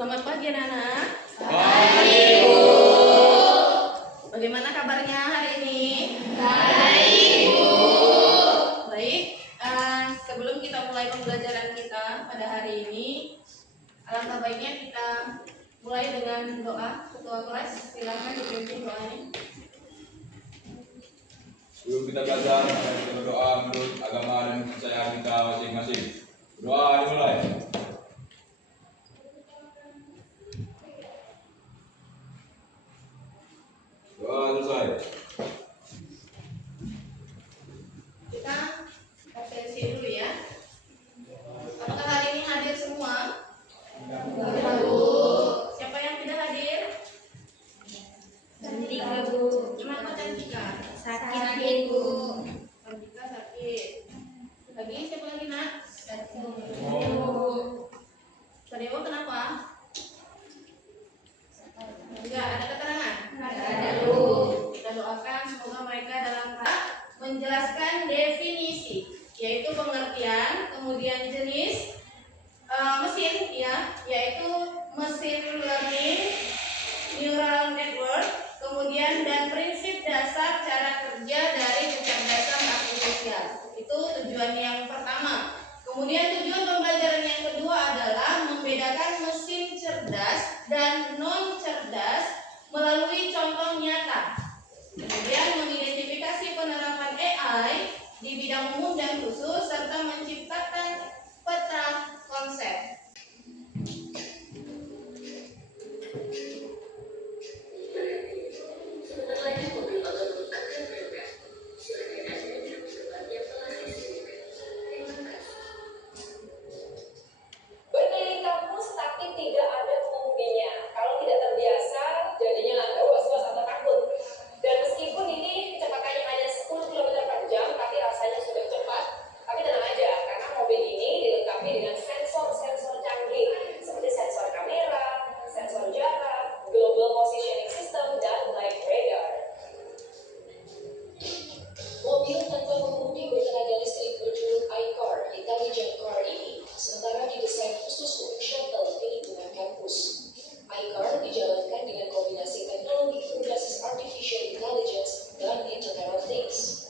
Selamat pagi anak-anak. Pagi, Bu. Bagaimana kabarnya hari ini? Baik, Bu. Baik. Sebelum kita mulai pembelajaran kita pada hari ini, alangkah baiknya kita mulai dengan doa. Ketua kelas, silakan dipimpin doanya. Sebelum kita belajar, mari kita berdoa menurut agama dan kepercayaan kita masing-masing. Doa dimulai. Doa selesai. Kita absensi dulu ya. Apakah hari ini hadir semua? Tidak, Bu. Siapa yang tidak hadir? Cantika, Bu. Kenapa Cantika? Sakit, Bu. Cantika sakit. Lagi siapa lagi nak? Sadewo kenapa? Enggak ada keterangan? Ada, Bu. Kita doakan semoga mereka dalam menjelaskan definisi, yaitu pengertian, kemudian jenis mesin ya, yaitu mesin learning, neural network, kemudian dan prinsip dasar cara kerja dari kecerdasan artifisial. Itu tujuan yang pertama. Kemudian tujuan pembelajaran yang kedua adalah membedakan mesin cerdas dan non cerdas melalui contoh nyata. Kemudian mengidentifikasi penerapan AI di bidang umum dan khusus serta menciptakan peta konsep. Berkeliling kampus tapi tidak ada pengemudinya. Kalau tidak terbiasa, jadinya agak was-was atau takut. Dan meskipun ini kecepatannya hanya 10 km per jam, tapi rasanya sudah cepat. Tapi tenang aja, karena mobil ini dilengkapi dengan sensor-sensor canggih seperti sensor kamera, sensor jarak, global positioning system, dan light radar. Mobil tanpa pengemudi bertenaga listrik berjuluk iCar, Intelligent Car ini sementara didesain khusus untuk shuttle di lingkungan kampus. iCar dijalankan dengan kombinasi teknologi berbasis artificial intelligence dan Internet of Things.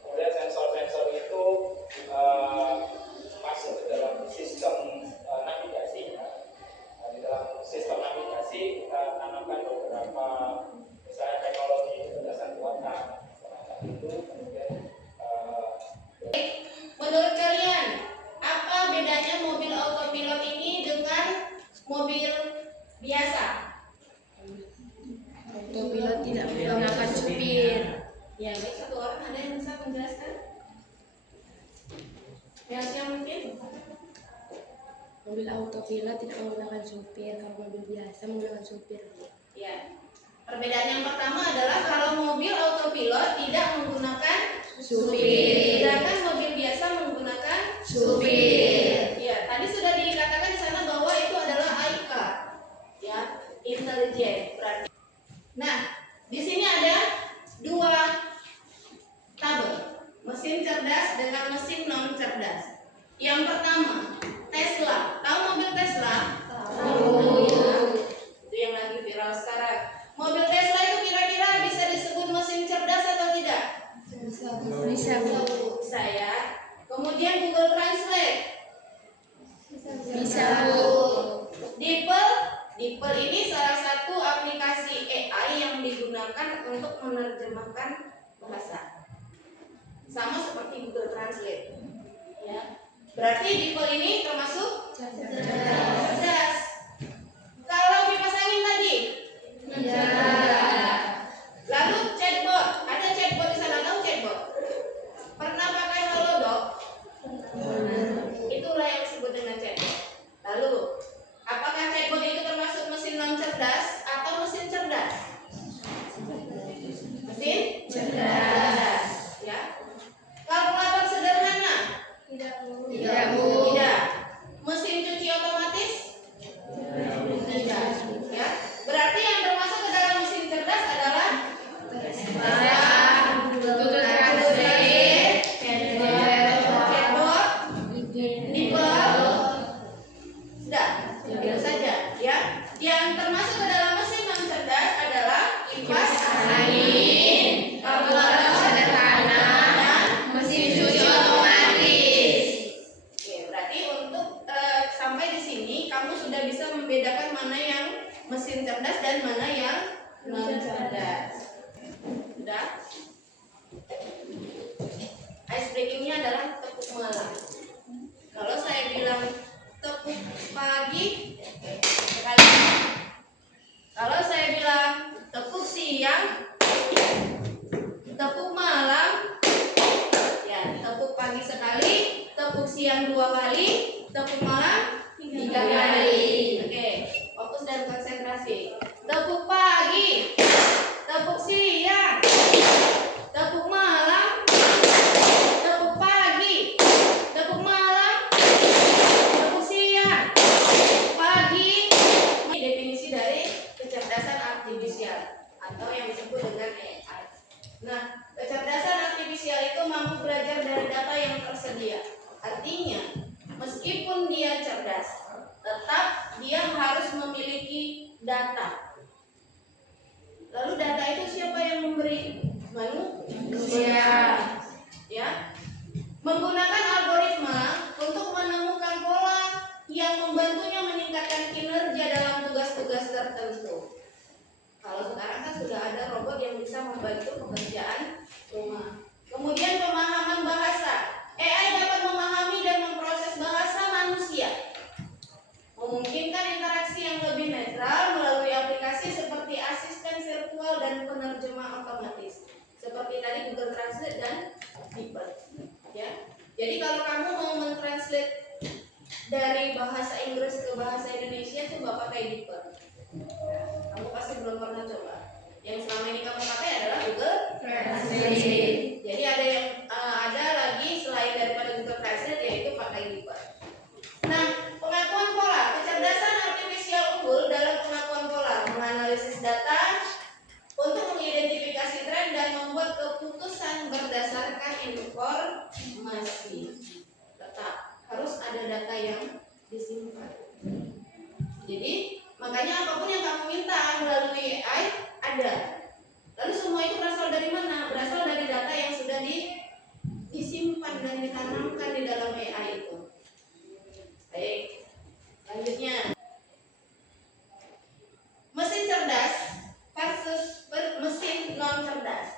Kemudian sensor-sensor itu masuk ke dalam sistem navigasi. Di dalam sistem navigasi kita tanamkan beberapa misalnya teknologi kecerdasan buatan. Itu kemudian Menurut kalian, apa bedanya mobil autopilot ini dengan mobil biasa? Autopilot tidak menggunakan supir. Ya, baik, satu orang ada yang bisa menjelaskan? Yang mungkin? Mobil autopilot tidak menggunakan supir. Kalau mobil biasa menggunakan supir. Ya. Perbedaan yang pertama adalah kalau mobil autopilot tidak menggunakan Supir. sedangkan mobil biasa menggunakan Supir. Ya, tadi sudah dikatakan di sana bahwa itu adalah iCar. Ya, intelligent berarti. Nah, di sini ada dua tabel, mesin cerdas dengan mesin non cerdas. Yang pertama, Tesla. Tahu mobil Tesla? Tahu. Ya. Itu yang lagi viral sekarang. Mobil Tesla itu kira-kira bisa disebut mesin cerdas atau tidak? Bisa, Bu. Bisa ya. Kemudian Google Translate. Bisa, Bu. DeepL ini salah satu aplikasi AI yang digunakan untuk menerjemahkan bahasa. Sama seperti Google Translate. Ya. Berarti DeepL ini termasuk cerdas. Kalau kipas angin tadi? Lalu chatbot, ada chatbot di sana, tahu chatbot? Pernah pakai Halodoc? Itulah yang disebut dengan chatbot. Lalu, apakah chatbot itu termasuk mesin non cerdas atau mesin cerdas? Mesin cerdas. Ya. Kalkulator sederhana? Tidak, Bu. Tidak. Mesin cuci otomatis? ya. Yang termasuk ke dalam mesin non cerdas adalah kipas angin, kalkulator sederhana, dan mesin cuci otomatis. Oke, berarti untuk sampai di sini kamu sudah bisa membedakan mana yang mesin cerdas dan mana yang non cerdas. Sudah? Ice breakingnya adalah tepuk malam. Kalau saya bilang tepuk pagi, sekali. Kalau saya bilang tepuk siang, tepuk malam, ya tepuk pagi sekali, tepuk siang 2 kali, tepuk malam 3 kali. Oke, fokus dan konsentrasi. Tepuk pagi, tepuk siang, tepuk malam, tepuk pagi, tepuk malam, tepuk siang, pagi. Ini definisi dari kecerdasan artifisial atau yang disebut dengan AI. Nah, kecerdasan artifisial itu mampu belajar dari data yang tersedia. Artinya, meskipun dia cerdas, tetap dia harus memiliki data. Lalu data itu siapa yang memberi? Manusia. Ya. Menggunakan algoritma untuk menemukan pola yang membantunya meningkatkan kinerja dalam tugas-tugas tertentu. Kalau sekarang kan sudah ada robot yang bisa membantu pekerjaan rumah. Kemudian pemahaman bahasa. AI dapat memahami dan memproses bahasa manusia. Memungkinkan interaksi yang lebih netral melalui aplikasi seperti asisten virtual dan penerjemah otomatis. Seperti tadi Google Translate dan DeepL. Ya. Jadi kalau kamu mau mentranslate dari bahasa Inggris ke bahasa Indonesia coba pakai DeepL. Kamu pasti belum pernah coba. Yang selama ini kamu pakai adalah Google Translate. Jadi ada lagi selain daripada Google Translate yaitu pakai DeepL. Nah, pengakuan pola, kecerdasan artifisial unggul dalam pengakuan pola, menganalisis data untuk mengidentifikasi tren dan membuat keputusan berdasarkan informasi. Tetap harus ada data yang disimpan. Jadi, makanya apapun yang kamu minta melalui AI ada. Lalu semua itu berasal dari mana? Berasal dari data yang sudah disimpan dan ditanamkan di dalam AI itu. Baik, selanjutnya mesin cerdas versus mesin non cerdas.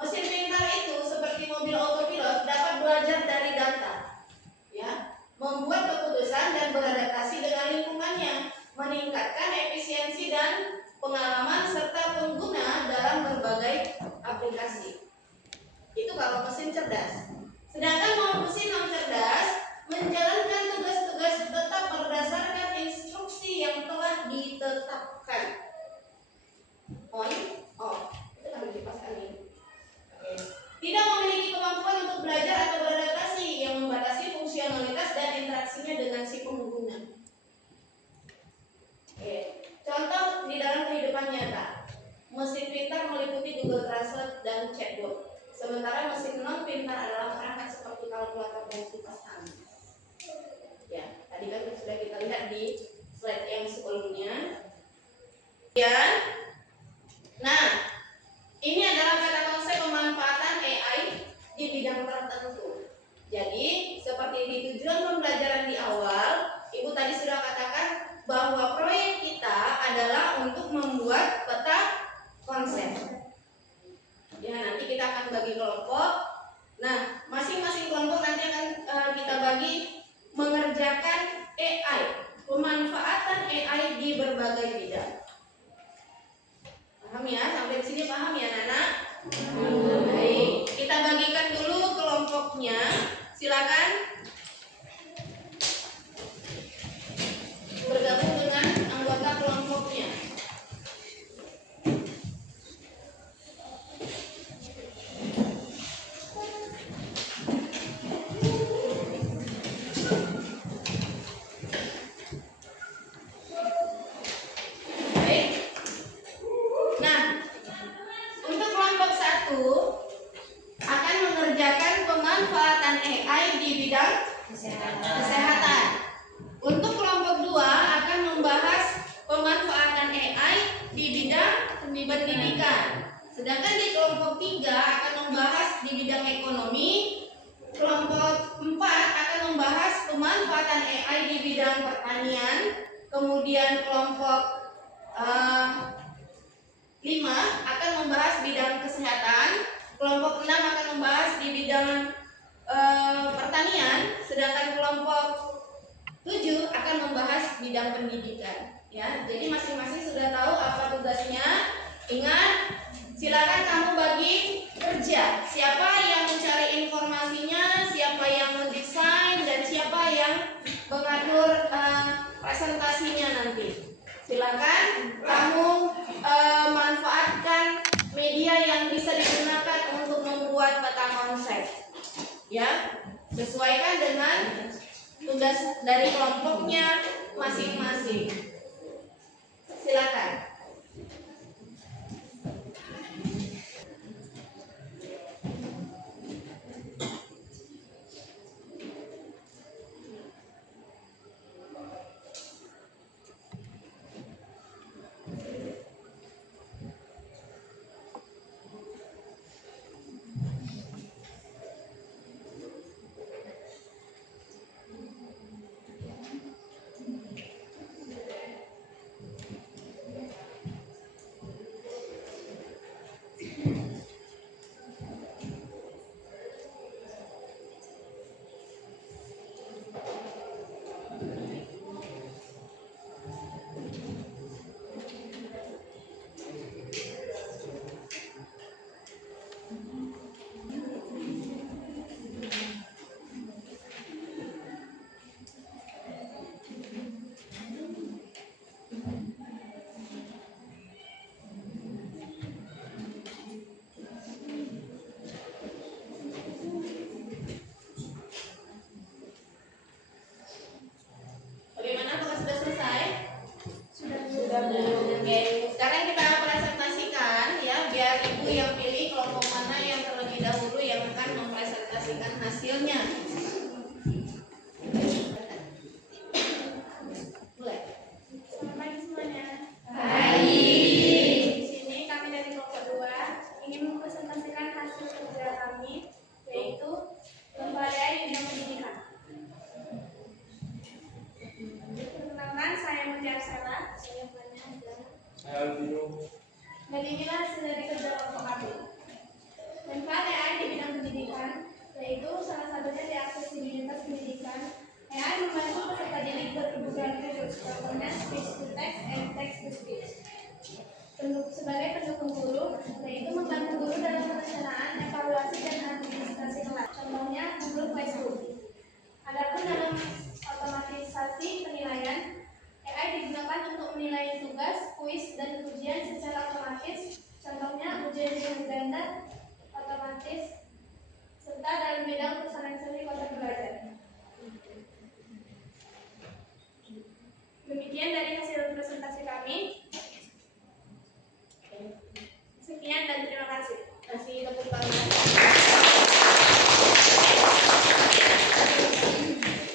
Mesin pintar itu seperti mobil autopilot dapat belajar dari data, ya, membuat keputusan dan beradaptasi dengan lingkungannya, meningkatkan efisiensi dan pengalaman serta pengguna dalam berbagai aplikasi. Itu kalau mesin cerdas. Sedangkan mesin non cerdas menjalankan tugas-tugas tetap berdasarkan instruksi yang telah ditetapkan. On, off. Itu harus dipasang ini. Tidak memiliki kemampuan untuk belajar atau beradaptasi yang membatasi fungsionalitas dan interaksinya dengan si pengguna. Contoh di dalam kehidupan nyata, mesin pintar meliputi Google Translate dan chatbot. Sementara mesin non pintar adalah perangkat seperti kalkulator dan kipas angin. Ya, tadi kan sudah kita lihat di slide yang sebelumnya. Ya. Nah, ini adalah kata konsep pemanfaatan AI di bidang tertentu. Jadi, seperti di tujuan pembelajaran di awal, Ibu tadi sudah katakan bahwa proyek kita adalah untuk membuat peta konsep. Ya, nanti kita akan bagi kelompok. Nah, masing-masing kelompok nanti akan kita bagi mengerjakan AI, pemanfaatan AI di berbagai bidang. Paham ya? Sampai di sini paham ya, Nana? Baik, kita bagikan dulu kelompoknya. Silakan bergabung dengan anggota kelompoknya. Akan mengerjakan pemanfaatan AI di bidang pemanfaatan AI di bidang pendidikan. Sedangkan di kelompok 3 akan membahas di bidang ekonomi, kelompok 4 akan membahas pemanfaatan AI di bidang pertanian, kemudian kelompok 5 akan membahas bidang kesehatan, kelompok 6 akan membahas di bidang pertanian, sedangkan kelompok 7 akan membahas bidang pendidikan. Ya, jadi masing-masing sudah tahu apa tugasnya. Ingat, silakan kamu bagi kerja. Siapa yang mencari informasinya, siapa yang mendesain, dan siapa yang mengatur presentasinya nanti. Silakan kamu manfaatkan media yang bisa digunakan untuk membuat peta konsep. Ya, sesuaikan dengan tugas dari kelompoknya masing-masing. Silakan. Bagaimana, apakah sudah selesai? Sudah. Oke, sekarang kita presentasikan ya, biar ibu yang pilih kelompok mana yang terlebih dahulu yang akan mempresentasikan hasilnya. Mulai. Selamat pagi semuanya. Pagi. Di sini kami dari kelompok 2 ingin mempresentasikan hasil kerja kami, yaitu lomba AI di bidang pendidikan. Perkenalkan, saya Mutia Arsela. Saya Fanya Azhar. Saya Alvino. Dan inilah hasil dari kerja kelompok kami. Manfaat AI di bidang pendidikan, yaitu salah satunya diaksesibilitas pendidikan. AI membantu peserta didik berkebutuhan khusus, contohnya speech to text and text to speech. Sebagai pendukung guru, yaitu membantu guru dalam perencanaan, evaluasi, dan administrasi kelas. Contohnya Google Classroom. Adapun dalam otomatisasi penilaian, AI digunakan untuk menilai tugas, kuis, dan ujian secara otomatis. Contohnya ujian dengan ganda otomatis, serta dalam bidang persalinan konten belajar. Demikian dari hasil presentasi kami. Sekian dan terima kasih. Kasih tepuk tangan.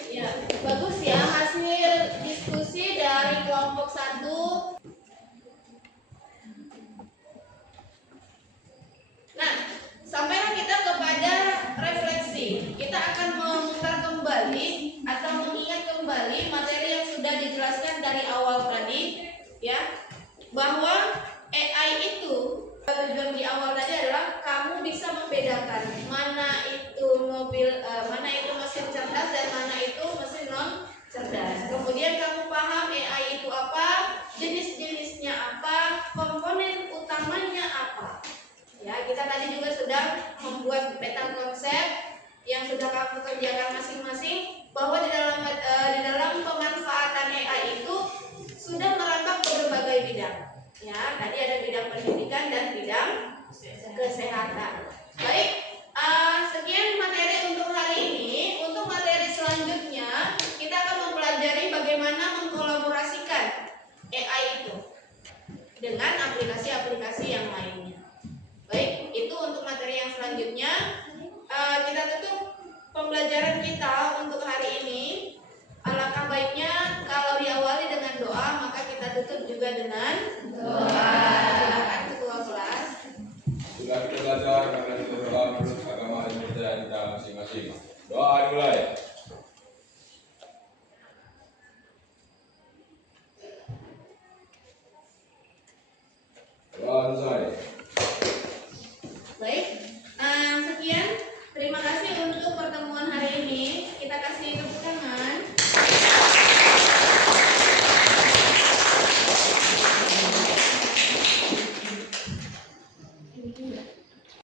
Ya, bagus ya hasil diskusi dari kelompok 1. Nah, sampailah kita kepada refleksi. Kita akan memutar kembali atau mengingat kembali materi yang sudah dijelaskan dari awal tadi, ya, bahwa AI itu tujuan di awal tadi adalah kamu bisa membedakan mana itu mana itu mesin cerdas dan mana itu mesin non cerdas. Kemudian kamu paham AI itu apa, jenis-jenisnya apa, komponen utamanya apa. Ya, kita tadi juga sudah membuat peta konsep yang sudah kamu kerjakan masing-masing, bahwa di dalam pemanfaatan AI itu sudah merangkap ke berbagai bidang. Ya, tadi ada bidang pendidikan dan bidang kesehatan. Baik, sekian materi untuk hari ini. Untuk materi selanjutnya, kita akan mempelajari bagaimana mengkolaborasikan AI itu dengan aplikasi-aplikasi yang lainnya. Baik, itu untuk materi yang selanjutnya. Kita tutup pembelajaran kita untuk hari ini. Alangkah baiknya kalau diawali dengan doa, maka kita tutup juga dengan doa.